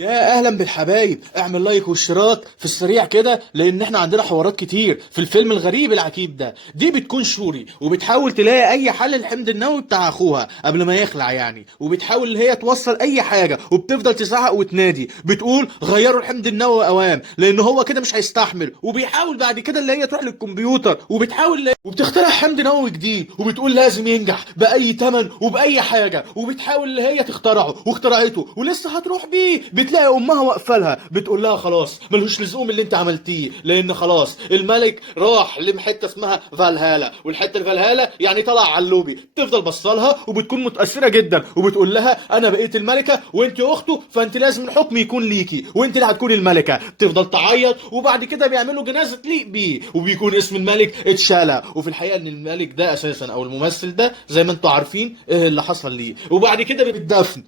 يا اهلا بالحبايب، اعمل لايك واشتراك في السريع كده لان احنا عندنا حوارات كتير في الفيلم الغريب العجيب ده. دي بتكون شوري وبتحاول تلاقي اي حل للحمض النووي بتاع اخوها قبل ما يخلع يعني، وبتحاول ان هي توصل اي حاجه وبتفضل تزعق وتنادي بتقول غيروا الحمض النووي اوام لان هو كده مش هيستحمل. وبيحاول بعد كده اللي هي تروح للكمبيوتر وبتخترع حمض نووي جديد وبتقول لازم ينجح باي ثمن وباي حاجه، وبتحاول اللي هي تخترعه واخترعته ولسه هتروح بيه بتلاقي امها واقفه لها بتقول لها خلاص ملوش لزوم اللي انت عملتيه لان خلاص الملك راح لحته اسمها فالهالا، والحته الفالهالا يعني طلع علوبي. تفضل بصلها وبتكون متاثره جدا وبتقول لها انا بقيت الملكه وانت اخته فانت لازم الحكم يكون ليكي وانت اللي هتكوني الملكه. تفضل تعيط وبعد كده بيعملوا جنازه تليق بيه وبيكون اسم الملك اتشالى، وفي الحقيقه ان الملك ده اساسا او الممثل ده زي ما انتم عارفين ايه اللي حصل ليه. وبعد كده بيتدفن.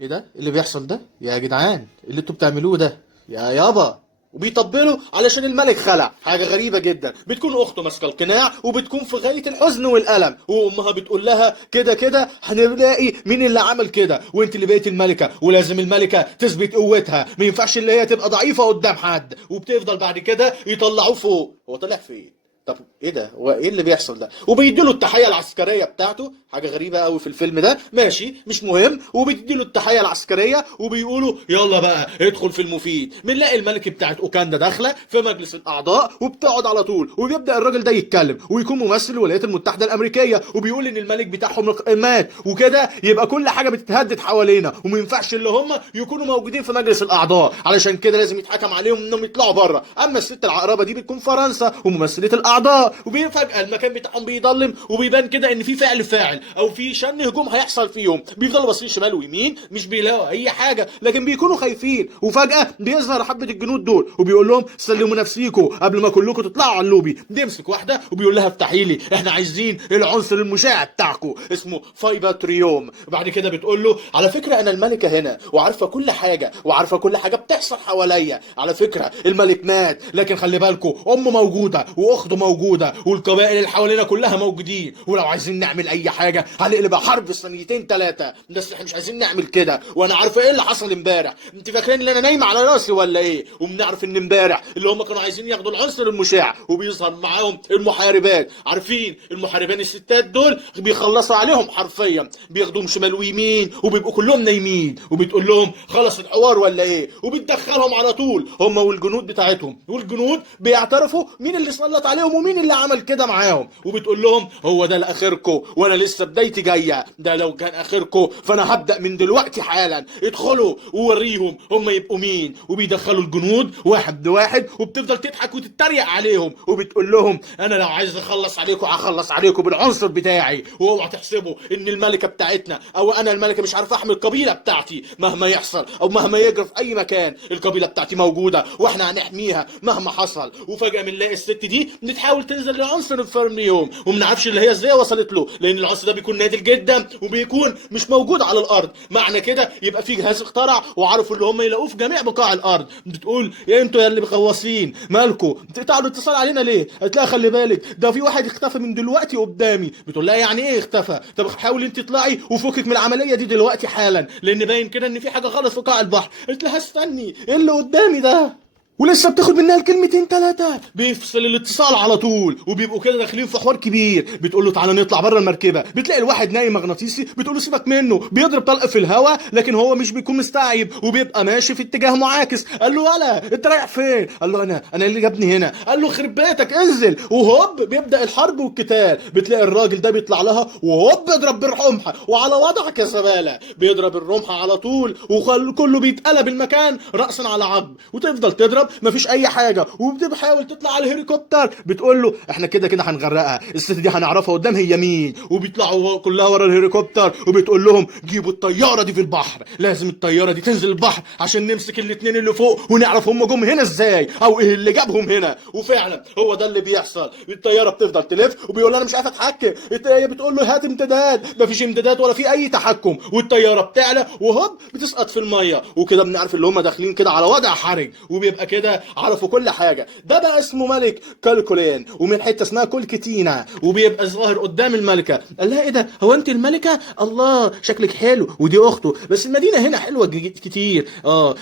ايه ده اللي بيحصل ده يا جدعان؟ اللي انتوا بتعملوه ده يا يابا. وبيطبلوا علشان الملك خلع. حاجة غريبة جدا. بتكون اخته ماسكة القناع وبتكون في غاية الحزن والألم، وامها بتقول لها كده كده هنلاقي مين اللي عمل كده وانت اللي بقيت الملكة ولازم الملكة تثبت قوتها، ما ينفعش اللي هي تبقى ضعيفة قدام حد. وبتفضل بعد كده يطلعوه فوق. هو طلع فين؟ طب ايه ده؟ هو ايه اللي بيحصل ده؟ وبيديله التحيه العسكريه بتاعته. حاجه غريبه قوي في الفيلم ده، ماشي مش مهم. وبيديله التحيه العسكريه وبيقولوا يلا بقى ادخل في المفيد. بنلاقي الملكه بتاعت اوكاندا داخله في مجلس الاعضاء وبتقعد على طول، وبيبدا الراجل ده يتكلم ويكون ممثل الولايات المتحده الامريكيه وبيقول ان الملك بتاعهم مات وكده يبقى كل حاجه بتتهدد حوالينا وما ينفعش اللي هم يكونوا موجودين في مجلس الاعضاء، علشان كده لازم يتحكم عليهم انهم يطلعوا بره. اما الست العقربه دي بتكون فرنسا وممثله الاعضاء، وفجأة المكان بتاعهم بيضلم وبيبان كده ان في فاعل او في شن هجوم هيحصل فيهم. بيفضلوا باصين شمال ويمين مش بيلاقوا اي حاجه لكن بيكونوا خايفين، وفجأة بيظهر حبه الجنود دول وبيقول لهم سلموا نفسيكم قبل ما كلكم تطلعوا على اللوبي. بيمسك واحده وبيقول لها افتحي لي احنا عايزين العنصر المشع بتاعكم اسمه فايباتريوم. بعد كده بتقول له على فكره انا الملكه هنا وعارفه كل حاجه وعارفه كل حاجه بتحصل حواليا. على فكره الملك مات لكن خلي بالكم امه موجوده واخته موجوده والقبائل اللي حوالينا كلها موجودين، ولو عايزين نعمل اي حاجه هنقلبها حرب ثانيتين ثلاثه. بس احنا مش عايزين نعمل كده. وانا عارفه ايه اللي حصل امبارح. انت فاكرين ان انا نايمه على راسي ولا ايه؟ وبنعرف ان امبارح اللي هم كانوا عايزين ياخدوا العنصر المشع وبيظهر معاهم المحاربات. عارفين المحاربين الستات دول بيخلصوا عليهم حرفيا، بياخدوهم شمال ويمين وبيبقوا كلهم نايمين. وبتقول لهم خلص الحوار ولا ايه؟ وبتدخلهم على طول هم والجنود بتاعتهم، والجنود بيعترفوا مين اللي سلط عليهم ومين اللي عمل كده معاهم. وبتقول لهم هو ده لاخركم وانا لسه بدايتي جايه. ده لو كان اخركم فانا هبدا من دلوقتي حالا. ادخلوا ووريهم هم يبقوا مين. وبيدخلوا الجنود واحد بواحد وبتفضل تضحك وتتريق عليهم وبتقول لهم انا لو عايز اخلص عليكم هخلص عليكم بالعنصر بتاعي. واوعوا تحسبوا ان الملكه بتاعتنا او انا الملكه مش عارف احمي القبيله بتاعتي مهما يحصل او مهما يجرى في اي مكان. القبيله بتاعتي موجوده واحنا هنحميها مهما حصل. وفجاه بنلاقي الست دي بتحاول تنزل لعنصر الفرميوم وما نعرفش اللي هي ازاي وصلت له لان العنصر ده بيكون نادر جدا وبيكون مش موجود على الارض. معنى كده يبقى في جهاز اخترع وعرفوا اللي هم يلاقوه في جميع بقاع الارض. بتقول يا انتوا يا اللي مخوصين مالكوا بتقطعوا الاتصال علينا ليه؟ قالت لها خلي بالك ده في واحد اختفى من دلوقتي قدامي. بتقول لها يعني ايه اختفى؟ طب حاولي انت تطلعي وفكك من العمليه دي دلوقتي حالا لان باين كده ان في حاجه غلط في قاع البحر. قالت لها استني ايه اللي قدامي ده؟ ولسه بتاخد منها الكلمتين ثلاثة بيفصل الاتصال على طول وبيبقوا كده داخلين في حوار كبير. بتقول له تعالى نطلع بره المركبة. بتلاقي الواحد نايم مغناطيسي بتقول له سيبك منه بيضرب طلق في الهواء لكن هو مش بيكون مستعيب وبيبقى ماشي في اتجاه معاكس. قال له ولا انت رايح فين؟ قال له انا اللي جابني هنا. قال له خرب بيتك انزل. وهوب بيبدأ الحرب والقتال. بتلاقي الراجل ده بيطلع لها وهوب بيضرب بالرمح وعلى وضعك يا زبالة بيضرب الرمح على طول وكله بيتقلب المكان رأسا على عقب وتفضل تضرب مفيش اي حاجه. وبتحاول تطلع على الهليكوبتر بتقول له احنا كده كده هنغرقها الست دي هنعرفها قدام هي مين. وبيطلعوا كلها ورا الهليكوبتر وبتقول لهم جيبوا الطياره دي في البحر. لازم الطياره دي تنزل البحر عشان نمسك الاتنين اللي فوق ونعرف هم جم هنا ازاي او ايه اللي جابهم هنا. وفعلا هو ده اللي بيحصل. الطياره بتفضل تلف وبيقول له انا مش عارف اتحكم. هي بتقول له هات امتداد. مفيش امتداد ولا في اي تحكم. والطياره بتعلى وهوب بتسقط في الميه وكده بنعرف اللي هم داخلين كده على وضع حرج. وبيبقى كده كده عرفوا كل حاجه. ده بقى اسمه ملك كالكولين، ومن حته اسمها كولكتينا، وبيبقى ظاهر قدام الملكه. قال لها ايه ده، هو انت الملكه؟ الله شكلك حلو، ودي اخته، بس المدينه هنا حلوه كتير.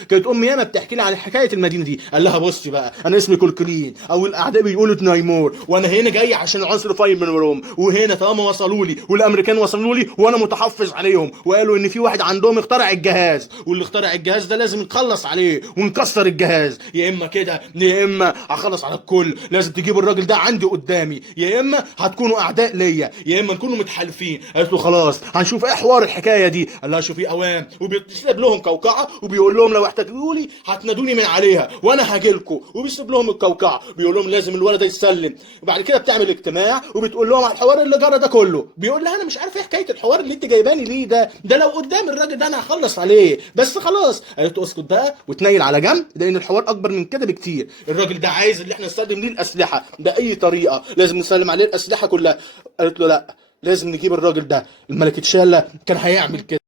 كانت امي ياما بتحكي لي على حكايه المدينه دي. قال لها بصي بقى، انا اسمي كولكلين، او الاعداء بيقولوا تنايمور، وانا هنا جاي عشان العنصر فايم من روم، وهنا طالما وصلوا لي والامريكان وصلوا لي وانا متحفظ عليهم، وقالوا ان في واحد عندهم اخترع الجهاز، واللي اخترع الجهاز ده لازم نخلص عليه ونكسر الجهاز، يا اما كده يا اما هخلص على الكل. لازم تجيبوا الراجل ده عندي قدامي، يا اما هتكونوا اعداء ليا يا اما نكونوا متحالفين. قالت له خلاص هنشوف ايه حوار الحكايه دي. قال لها شوفي اوام، وبيسيب لهم كوكعه وبيقول لهم لو احتاجوا لي هتنادوني من عليها وانا هاجي لكم، وبيسيب لهم الكوكعه بيقول لهم لازم الولد ده يتسلم. وبعد كده بتعمل اجتماع وبتقول لهم على الحوار اللي جرى ده كله. بيقول لها انا مش عارف ايه حكايه الحوار اللي انت جايباني ليه ده لو قدام الراجل ده انا هخلص عليه، بس خلاص. قالت له اسكت بقى وتنيل على جنب، لان الحوار اكبر من كده بكتير. الراجل ده عايز اللي احنا نستخدم ليه الاسلحه باي طريقه، لازم نسلم عليه الاسلحه كلها. قالت له لا، لازم نجيب الراجل ده. الملك تشالا كان هيعمل كده،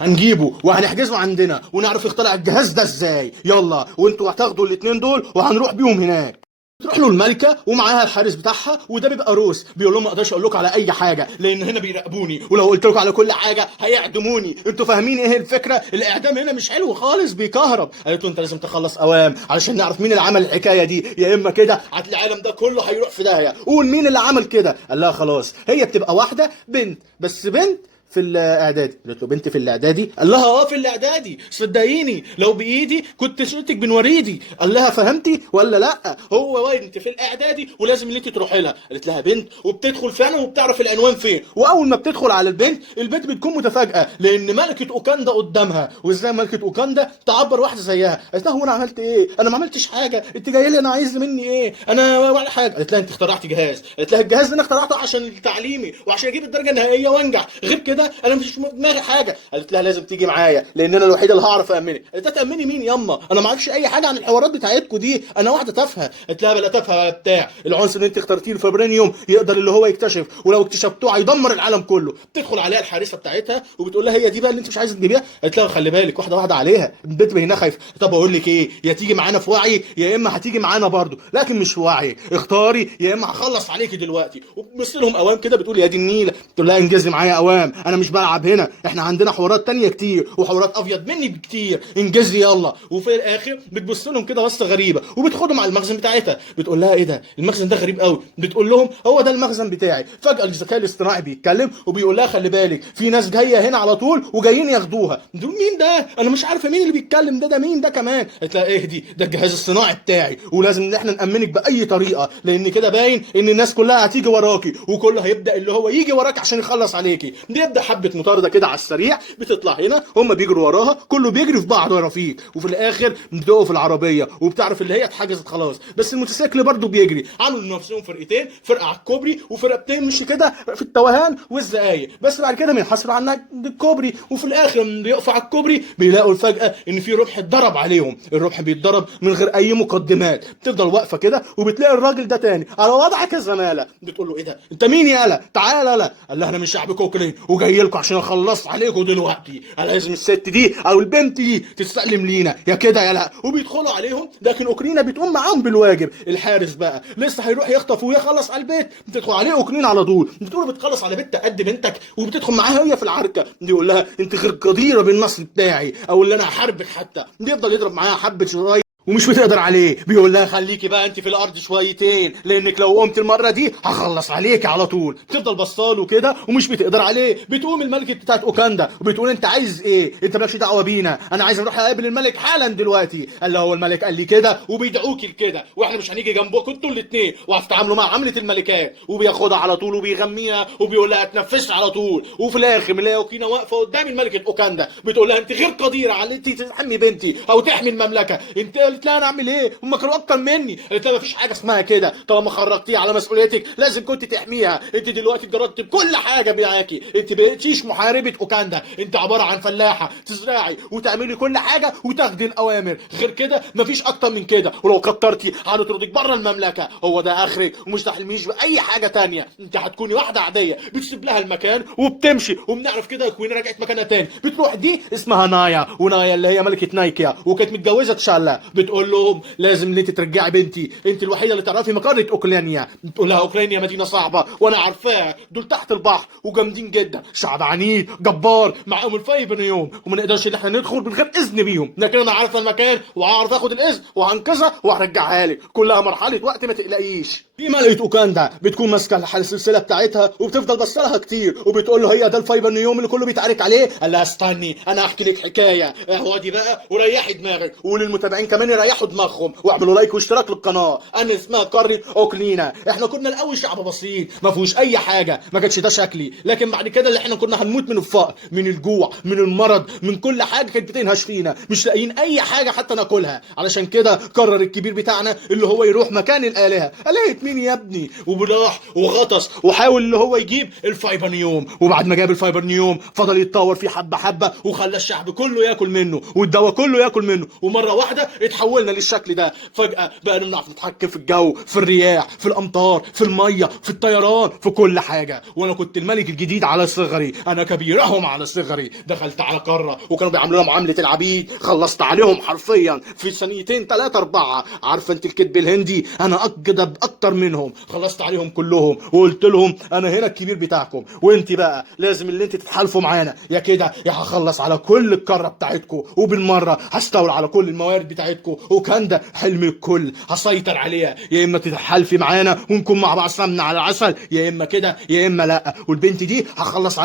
هنجيبه وهنحجزه عندنا ونعرف يخترع الجهاز ده ازاي. يلا وانتوا هتاخدوا الاتنين دول وهنروح بيهم هناك. تروح له الملكه ومعاها الحارس بتاعها، وده بيبقى روس، بيقول لهم ما اقدرش اقول لكم على اي حاجه لان هنا بيراقبوني، ولو قلت لكم على كل حاجه هيعدموني. انتوا فاهمين ايه الفكره؟ الاعدام هنا مش حلو خالص، بيكهرب. قالت له انت لازم تخلص اوام علشان نعرف مين اللي عمل الحكايه دي، يا اما كده العالم ده كله هيروح في داهيه. قول مين اللي عمل كده. قال لها خلاص، هي بتبقى واحده بنت، بس بنت في الاعدادي. قالت له بنت في الاعدادي؟ قال لها في الاعدادي، صدقيني لو بايدي كنت شلتك من وريدي. قال لها فهمتي ولا لا؟ هو بنت في الاعدادي ولازم اللي انت تروحي لها. قالت لها بنت وبتدخل فعلا وبتعرف العنوان فين. واول ما بتدخل على البنت بتكون متفاجئه لان ملكه اوكاندا قدامها. وازاي ملكه اوكاندا تعبر واحده زيها؟ قالت لها هو انا عملت ايه؟ انا ما عملتش حاجه، انت جايه لي انا عايز مني ايه؟ انا ولا حاجه. قالت لها انت اخترعتي جهاز. قالت لها الجهاز ده انا اخترعته عشان تعليمي وعشان اجيب الدرجه النهائيه وانجح، غير كده انا مش في دماغي حاجه. قالت لها لازم تيجي معايا لان انا الوحيده اللي هعرف امنك. قالت لها تامني مين ياما؟ انا ما اعرفش اي حاجه عن الحوارات بتاعتكم دي، انا واحده تافهه. قالت لها بلا تافهه ولا بتاع، العنصر اللي انت اخترتيه الفبرانيوم يقدر اللي هو يكتشف، ولو اكتشفتوه هيدمر العالم كله. بتدخل عليها الحارسه بتاعتها وبتقول لها هي دي بقى اللي انت مش عايزه تجيبيها؟ قالت لها خلي بالك واحده واحده عليها، البنت هنا خايفه. طب اقول لك ايه، يا تيجي معانا في وعي يا اما هتيجي معانا برضو، لكن مش في وعي، اختاري يا اما هخلص عليكي دلوقتي. وبتبص لهم اوام كده بتقول يا دي النيله. تقول لها انجزي معايا اوام، انا مش بلعب هنا، احنا عندنا حوارات تانية كتير وحوارات افيض مني بكتير، انجزي يلا. وفي الاخر بتبص لهم كده بصه غريبه وبتاخدهم على المخزن بتاعتها. بتقول لها ايه ده، المخزن ده غريب قوي. بتقول لهم هو ده المخزن بتاعي. فجاه الذكاء الاصطناعي بيتكلم وبيقول لها خلي بالك في ناس جايه هنا على طول وجايين ياخدوها. دول مين ده؟ انا مش عارفه مين اللي بيتكلم ده مين ده كمان. قالت لها اهدي، ده الجهاز الصناعي بتاعي ولازم ان احنا نامنك باي طريقه، لان كده باين ان الناس كلها هتيجي وراكي وكله هيبدا اللي هو يجي وراك عشان يخلص عليكي. بيبدا حبه مطارده كده على السريع، بتطلع هنا هم بيجروا وراها، كله بيجري في بعض ورا فيك، وفي الاخر بتقف العربيه وبتعرف اللي هي اتحجزت خلاص. بس الموتوسيكل برضو بيجري، عملوا نفسهم فرقتين، فرقه على الكوبري وفرقتين مش كده في التوهان والزقايق. بس بعد كده بينحصروا على الكوبري، وفي الاخر بيقفوا على الكوبري بيلاقوا الفجاه ان في رمح اتضرب عليهم. الرمح بيتضرب من غير اي مقدمات، بتفضل واقفه كده وبتلاقي الراجل ده تاني على وضعك يا زماله. بتقول له ايه ده، انت مين يالا؟ تعالى. لا قال لها انا من شعب كوكلين وجاي لكم عشان اخلص عليكم دلوقتي. لازم الست دي او البنت دي تستسلم لينا يا كده يا لا. وبيدخلوا عليهم، لكن اوكرينا بتقوم معاهم بالواجب. الحارس بقى لسه هيروح يخطف ويخلص على البيت، بتدخل عليه اوكرينا على طول. بتقول بتخلص على بنت قد بنتك وبتدخل معاها هي في العركه. بيقول لها انت غير قديره بالنصر بتاعي او اللي انا هحاربك حتى. بيفضل يضرب معاها حبه شرايط ومش بتقدر عليه. بيقول لها خليكي بقى انت في الارض شويتين لانك لو قمت المره دي هخلص عليك على طول. بتفضل بصاله كده ومش بتقدر عليه. بتقوم الملكه بتاعت اوكاندا وبتقول انت عايز ايه؟ انت مالكش دعوه بينا، انا عايز اروح اقابل الملك حالا دلوقتي. قال له هو الملك قال لي كده وبيدعوكي لكده واحنا مش هنيجي جنبكم انتوا الاثنين، وهتتعاملوا مع عمله الملكات. وبياخدها على طول وبيغميها وبيقول لها اتنفسي على طول. وفي الاخر بنلاقي اوكينا واقفه قدام الملكه اوكاندا بتقول لها انت غير قديره على انت تحمي بنتي او تحمي المملكه. انت قالت لها انا اعمل ايه؟ هم كانوا اكتر مني. قالت لها مفيش حاجه اسمها كده، طالما خرجتيها على مسؤوليتك لازم كنت تحميها. انت دلوقتي اتجردت بكل حاجه معاكي، انت بقيتيش محاربه اوكاندا، انت عباره عن فلاحه تزرعي وتعملي كل حاجه وتاخدي الاوامر، غير كده مفيش اكتر من كده، ولو كترتي هنطردك بره المملكه. هو ده اخرك ومش تحلميش باي حاجه تانية، انت هتكوني واحده عاديه بتسيب لها المكان وبتمشي، وبنعرف كده كوين رجعت مكانها تاني. بتروح دي اسمها نايا، ونايا اللي هي ملكه نايكيا وكانت متجوزه تشالا، بتقول لهم لازم ان انت ترجعي بنتي، انت الوحيده اللي تعرفي مقره اوكرانيا. بتقول لها اوكرانيا مدينه صعبه وانا عارفاها، دول تحت البحر وجامدين جدا، شعب عنيد جبار معاهم الفايبر يوم، وما نقدرش ان احنا ندخل من غير اذن بيهم، لكن انا عارفه المكان وهعرف اخد الاذن وهنقذها وهرجعها لك، كلها مرحله وقت ما تقلقيش. في ملكه اوكاندا بتكون ماسكه السلسله بتاعتها وبتفضل بصلها كتير وبتقول له هي ده الفايبر نيوم اللي كله بيتعارك عليه. قال لها استني انا احكي لك حكايه، اقعدي بقى وريحي دماغك، وللمتابعين كمان يريحوا دماغهم واعملوا لايك واشتراك للقناه. انا اسمها قاره اوكلينا، احنا كنا الاول شعب بسيط ما فيهوش اي حاجه، ما كانش ده شكلي، لكن بعد كده اللي احنا كنا هنموت من الفقر من الجوع من المرض من كل حاجه كانت بتنهش فينا، مش لاقيين اي حاجه حتى ناكلها. علشان كده قرر الكبير بتاعنا اللي هو يروح مكان الالهه. الهه مين يا ابني؟ وبراح وغطس وحاول اللي هو يجيب الفايبر نيوم، وبعد ما جاب الفايبر نيوم فضل يتطور فيه حبه حبه وخلى الشعب كله ياكل منه والدواء كله ياكل منه، ومره واحده اتحولنا للشكل ده. فجاه بقى نعرف نتحكم في الجو في الرياح في الامطار في الميه في الطيران في كل حاجه. وانا كنت الملك الجديد على صغري، انا كبيرهم على صغري. دخلت على قاره وكانوا بيعاملونا معامله العبيد، خلصت عليهم حرفيا في ثانيتين 3 4. عارفه انت الكذب الهندي؟ انا اكذب اكتر منهم، خلصت عليهم كلهم وقلت لهم انا هنا الكبير بتاعكم، وانت بقى لازم اللي انت تتحالفوا معانا، يا كده يا هخلص على كل القاره بتاعتكم وبالمره هستولى على كل الموارد بتاعتكم، وكان ده حلم الكل هسيطر عليها. يا اما تتحالفي معانا ونكون مع بعض سمنه على عسل، يا اما كده يا اما لا، والبنت دي هخلص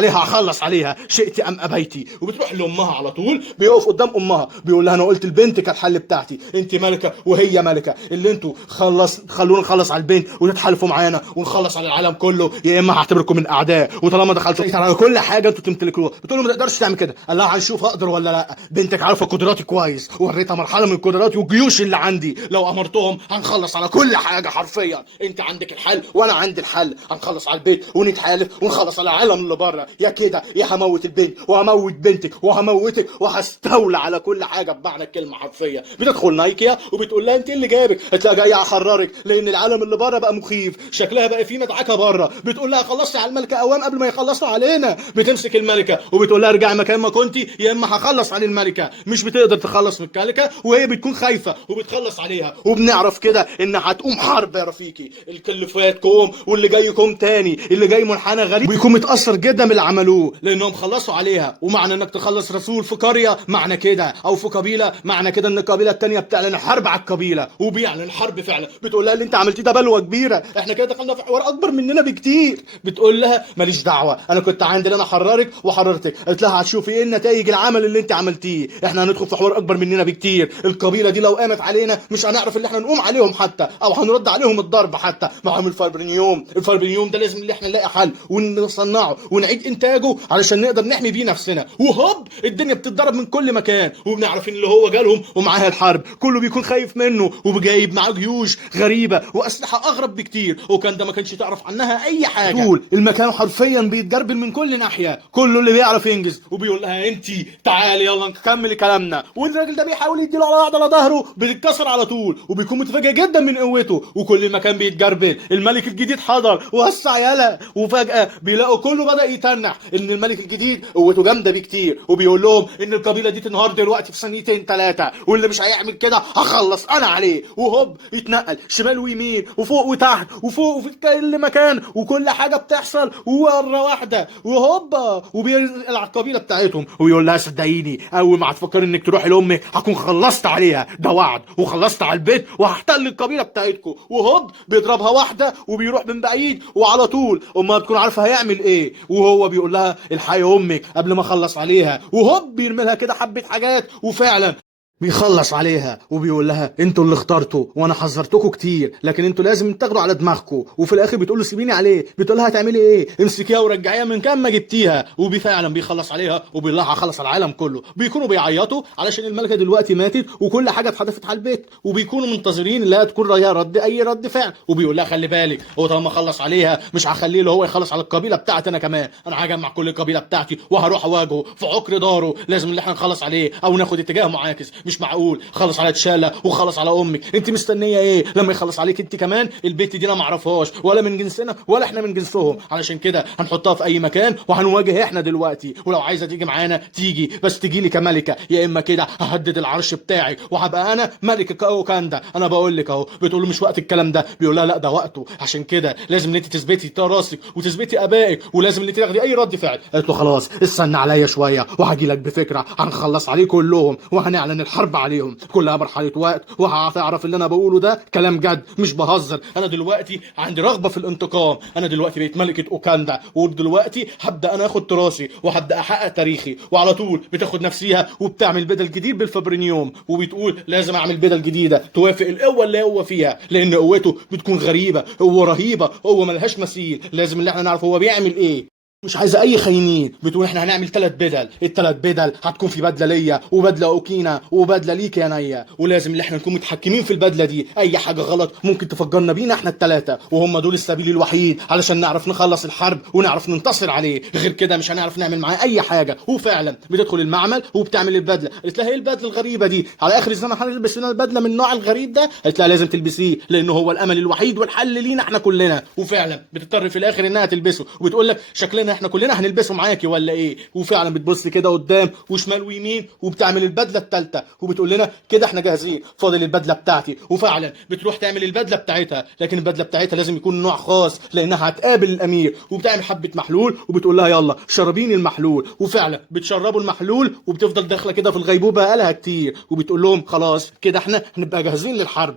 عليها شئت ام ابيتي. وبتروح لامها على طول، بيقف قدام امها بيقول لها انا قلت لبنتك الحل بتاعتي، انت ملكه وهي ملكه، اللي انتوا خلونا نخلص على البنت وتتحالفوا معانا ونخلص على العالم كله، يا اما هعتبركم من اعداء، وطالما دخلتوا على كل حاجه انتوا تمتلكوها. بتقول له ما تقدرش تعمل كده. قال لها هنشوف اقدر ولا لا، بنتك عارفه قدراتي كويس ووريتها مرحله من قدراتي والجيوش اللي عندي، لو امرتهم هنخلص على كل حاجه حرفيا، انت عندك الحل وانا عندي الحل، هنخلص على البيت ونتحالف ونخلص على العالم اللي بره، يا كده يا هموت البنت وهموت بنتك وهموتك وهستولى على كل حاجه بمعنى الكلمه حرفيا. بتدخل نايكيا وبتقول لها انت اللي جابك؟ هتلاقي جايه احررك لان العالم اللي بره بقى مخيف، شكلها بقى فيه مدعكه بره. بتقول لها خلصتي على الملكه اوام قبل ما يخلصوا علينا. بتمسك الملكه وبتقول لها ارجعي مكان ما كنتي يا اما هخلص على الملكه. مش بتقدر تخلص من الملكه وهي بتكون خايفه وبتخلص عليها، وبنعرف كده ان هتقوم حرب يا رفيقي. الكل فات كوم واللي جاي كوم تاني، اللي جاي منحنى غريب ويكون متاثر جدا باللي عملوه لانهم خلصوا عليها. ومعنى انك تخلص رسول في قريه معنى كده او في قبيله معنى كده ان القبيله التانيه بتعلن حرب على القبيله، وبيعلن حرب فعلا. بتقول لها اللي انت عملتيه ده بلوه كبيره، احنا كده دخلنا في حوار اكبر مننا بكتير. بتقول لها ماليش دعوه، انا كنت عندي ان انا احررك وحررتك. قالت لها هتشوفي ايه نتائج العمل اللي انت عملتيه، احنا هندخل في حوار اكبر مننا بكتير. القبيله دي لو قامت علينا مش هنعرف اللي احنا نقوم عليهم حتى او هنرد عليهم الضرب حتى. معاهم الفايبرنيوم ده لازم اللي احنا نلاقي حل ونصنعه ونعيد انتاجه علشان نقدر نحمي بيه نفسنا. وهوب الدنيا بتتضرب من كل مكان، وبنعرف ان اللي هو جالهم ومعاه الحرب كله بيكون خايف منه وبجايب معاه جيوش غريبه واسلحه اغرب بكتير، وكان ده ما كانش تعرف عنها اي حاجه. طول المكان حرفيا بيتجربل من كل ناحيه، كله اللي بيعرف ينجز وبيقول لها انت تعالي يلا نكمل كلامنا. والراجل ده بيحاول يديله على واحده على ظهره بتتكسر على طول، وبيكون متفاجئ جدا من قوته، وكل المكان بيتجربل. الملك الجديد حضر ووسع يلا، وفجاه بيلاقوا كله بدا يتنح ان الملك الجديد قوته جامده بكتير، وبيقول لهم ان القبيله دي تنهار دلوقتي في ثانيتين 3، واللي مش هيعمل كده هخلص انا عليه. وهوب يتنقل شمال ويمين وفوق وتحت وفوق وفي كل مكان، وكل حاجه بتحصل ومره واحده وهوبا وبينقل على القبيله بتاعتهم ويقول لها صدقيني اول ما هتفكر انك تروحي لامك هكون خلصت عليها، ده وعد، وخلصت على البيت وهحتل القبيله بتاعتكم. وهوب بيضربها واحده وبيروح من بعيد وعلى طول امها بتكون عارفه هيعمل ايه، وهو بيقول لها الحقي امك قبل ما اخلص عليها. وهوب بيرمي لها كده حبه حاجات، وفعلا بيخلص عليها وبيقول لها انتوا اللي اخترتوا وانا حذرتكم كتير، لكن انتوا لازم تاخدوا على دماغكم. وفي الاخر بتقول له سيبيني عليه، بتقول لها هتعملي ايه؟ امسكيها ورجعيها من كام ما جبتيها. وفعلا بيخلص عليها وبيقول لها هخلص على العالم كله. بيكونوا بيعيطوا علشان الملكه دلوقتي ماتت وكل حاجه اتحدفت على البيت، وبيكونوا منتظرين اللي هي تكون رايها رد اي رد فعل. وبيقول لها خلي بالك، هو طالما خلص عليها مش هخليه اللي هو يخلص على القبيله بتاعتي انا كمان، انا هجمع كل القبيله بتاعتي وهروح اواجهه في عقر داره. لازم اللي احنا نخلص عليه او ناخد اتجاه معاكس. مش معقول خلص على تشاله وخلص على امك، انت مستنيه ايه لما يخلص عليك انت كمان؟ البت دي انا ما اعرفهاش ولا من جنسنا ولا احنا من جنسهم، علشان كده هنحطها في اي مكان وهنواجه احنا دلوقتي. ولو عايزه تيجي معانا تيجي، بس تيجي لي كملكه، يا اما كده ههدد العرش بتاعي وهبقى انا ملكه اوكاندا. انا بقول لك اهو. بتقول له مش وقت الكلام ده. بيقول لها لا ده وقته، عشان كده لازم ان انت تثبتي راسك وتثبتي ابائك، ولازم ان انت تاخدي اي رد فعل. قالت له خلاص استنى عليا شويه وهجي لك بفكره هنخلص عليه كلهم وهنعلن الحرب عليهم. كلها مرحله وقت وهتعرف اللي انا بقوله ده كلام جد مش بهزر. انا دلوقتي عندي رغبه في الانتقام، انا دلوقتي بقيت ملكه اوكاندا، ودلوقتي هبدا انا اخد تراثي وهبدا احقق تاريخي. وعلى طول بتاخد نفسيها وبتعمل بدل جديد بالفبرينيوم، وبتقول لازم اعمل بدل جديده توافق القوه اللي هو فيها، لان قوته بتكون غريبه، قوه رهيبه، قوه ملهاش مثيل. لازم اللي احنا نعرف هو بيعمل ايه. مش عايزه اي خاينين. بتقول احنا هنعمل 3 بدل، ال3 بدل هتكون في بدله ليا وبدله اوكينا وبدله ليك يا نيا، ولازم ان احنا نكون متحكمين في البدله دي. اي حاجه غلط ممكن تفجرنا بينا احنا ال3، وهم دول السبيل الوحيد علشان نعرف نخلص الحرب ونعرف ننتصر عليه. غير كده مش هنعرف نعمل معاه اي حاجه. وفعلا بتدخل المعمل وبتعمل البدله. قالت لها ايه البدله الغريبه دي؟ على اخر الزمن هنلبس لنا البدله من النوع الغريب ده؟ قالت لها لازم تلبسيه لانه هو الامل الوحيد والحل لينا احنا كلنا. وفعلا بتضطر في الاخر انها تلبسه، وبتقول لك شكلنا احنا كلنا هنلبسه معاكي ولا ايه؟ وفعلا بتبص كده قدام وشمال ويمين وبتعمل البدله الثالثه، وبتقول لنا كده احنا جاهزين، فاضل البدله بتاعتي. وفعلا بتروح تعمل البدله بتاعتها، لكن البدله بتاعتها لازم يكون نوع خاص لانها هتقابل الامير. وبتعمل حبه محلول وبتقول لها يلا شربيني المحلول. وفعلا بتشربوا المحلول وبتفضل داخله كده في الغيبوبه بقالها كتير، وبتقول لهم خلاص كده احنا هنبقى جاهزين للحرب.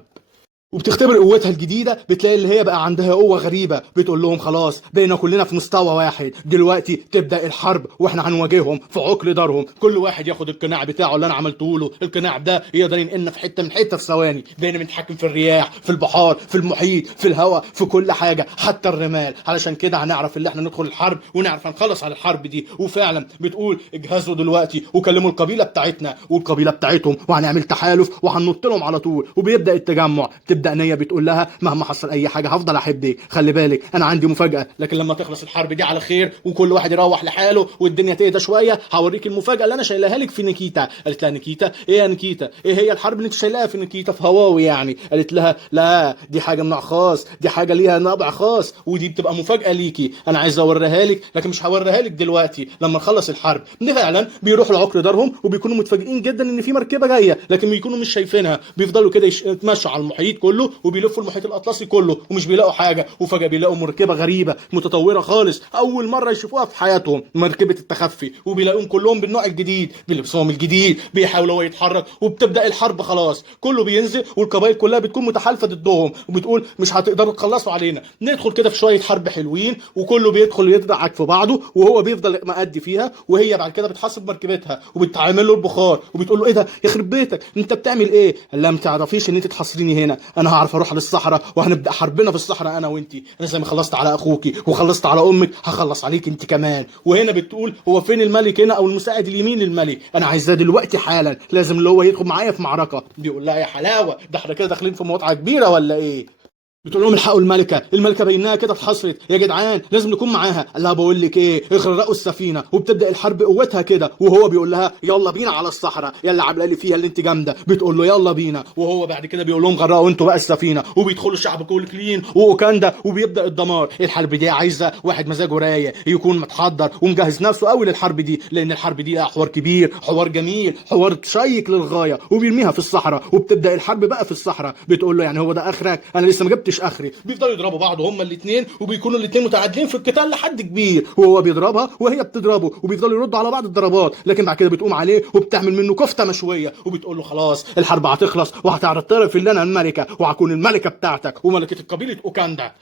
وبتختبر قوتها الجديده، بتلاقي اللي هي بقى عندها قوه غريبه. بتقول لهم خلاص بقينا كلنا في مستوى واحد، دلوقتي تبدا الحرب واحنا هنواجههم في عقل دارهم. كل واحد ياخد القناع بتاعه اللي انا عملته له. القناع ده يقدر ينقلنا في حته من حته في ثواني. بقينا بنتحكم في الرياح، في البحار، في المحيط، في الهواء، في كل حاجه حتى الرمال. علشان كده هنعرف اللي احنا ندخل الحرب ونعرف هنخلص على الحرب دي. وفعلا بتقول اجهزوا دلوقتي وكلموا القبيله بتاعتنا والقبيله بتاعتهم، وهنعمل تحالف وهننط لهم على طول. وبيبدا التجمع. تبدا نيه بتقول لها مهما حصل اي حاجه هفضل احبك، خلي بالك انا عندي مفاجاه، لكن لما تخلص الحرب دي على خير وكل واحد يروح لحاله والدنيا تهدى شويه هوريك المفاجاه اللي انا شايلها لك في نيكيتا. قالت لها نيكيتا؟ ايه يا نيكيتا؟ ايه هي الحرب اللي انت شايلها في نيكيتا في هواوي يعني؟ قالت لها لا دي حاجه من نوع خاص، دي حاجه ليها طابع خاص، ودي بتبقى مفاجاه ليكي. انا عايز اوريها لك لكن مش هوريها لك دلوقتي، لما نخلص الحرب. دي فعلا بيروحوا لعقر دارهم وبيكونوا متفاجئين جدا ان في مركبه جايه، لكن بيكونوا مش شايفينها. بيفضلوا كده يتمشوا على المحيط كله وبيلفوا المحيط الاطلسي كله ومش بيلاقوا حاجه. وفجاه بيلاقوا مركبه غريبه متطوره خالص اول مره يشوفوها في حياتهم، مركبه التخفي. وبيلاقوهم كلهم بالنوع الجديد بلبسهم الجديد بيحاولوا هو يتحرك. وبتبدا الحرب خلاص، كله بينزل والقبائل كلها بتكون متحالفه ضدهم وبتقول مش هتقدروا تخلصوا علينا. ندخل كده في شويه حرب حلوين وكله بيدخل يدعك في بعضه وهو بيفضل مأدي فيها، وهي بعد كده بتحاسب مركبتها وبتعمل له البخار وبتقول له ايه ده يخرب بيتك انت بتعمل ايه؟ قال لها ما تعرفيش ان انت تحاصريني هنا، انا هعرف اروح للصحراء وهنبدا حربنا في الصحراء انا وانتي. انا زي ما خلصت على اخوكي وخلصت على امك هخلص عليك انت كمان. وهنا بتقول هو فين الملك هنا او المساعد اليمين للملك؟ انا عايزاه دلوقتي حالا، لازم اللي هو يدخل معايا في معركه. بيقول لها يا حلاوه ده احنا كده داخلين في مواقعه كبيره ولا ايه؟ بتقول لهم الحقوا الملكه، الملكه بينها كده اتحصرت يا جدعان لازم نكون معاها. قال لها بقول لك ايه اغرقوا السفينه. وبتبدا الحرب قوتها كده وهو بيقول لها يلا بينا على الصحراء يلا عامله لي فيها اللي انت جامده. بتقول له يلا بينا، وهو بعد كده بيقول لهم غرقوا انتوا بقى السفينه. وبيدخلوا الشعب كله كلين واوكاندا وبيبدا الدمار. الحرب دي عايزه واحد مزاجه رايق يكون متحضر ومجهز نفسه قوي للحرب دي، لان الحرب دي حوار كبير، حوار جميل، حوار شيق للغايه. وبيرميها في الصحراء وبتبدا الحرب بقى في الصحراء. بتقول له يعني هو ده اخرك؟ انا لسه ما جبتش اخري. بيفضلوا يضربوا بعض هما الاثنين وبيكونوا الاثنين متعادلين في القتال لحد كبير، وهو بيضربها وهي بتضربه وبيفضلوا يردوا على بعض الضربات. لكن بعد كده بتقوم عليه وبتعمل منه كفته مشويه وبتقول له خلاص الحرب هتخلص وهتعرف تعرف ان انا الملكه وهكون الملكه بتاعتك وملكه قبيله اوكاندا.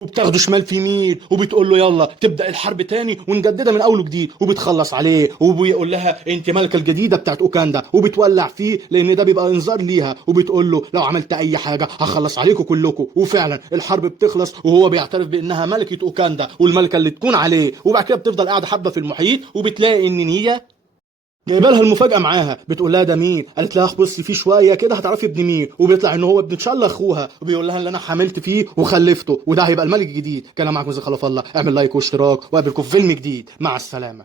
وبتاخده شمال في يمين وبتقول له يلا تبدا الحرب تاني ونجددها من اول وجديد، وبتخلص عليه وبيقول لها انت ملكه الجديده بتاعت اوكاندا، وبتولع فيه لان ده بيبقى انذار ليها، وبتقول له لو عملت اي حاجه هخلص عليكم كلكم. وفعلا الحرب بتخلص وهو بيعترف بانها ملكه اوكاندا والملكه اللي تكون عليه. وبعد كده بتفضل قاعده حبه في المحيط وبتلاقي ان نيا جايبه لها المفاجاه معاها. بتقول لها ده مين؟ قالت لها بصي في شويه كده هتعرفي ابن مين. وبيطلع ان هو ابن ان شاء الله اخوها، وبيقول لها ان انا حملت فيه وخلفته وده هيبقى الملك الجديد. كان معاكم زي خلف الله، اعمل لايك واشتراك وقابلكم في فيلم جديد. مع السلامه.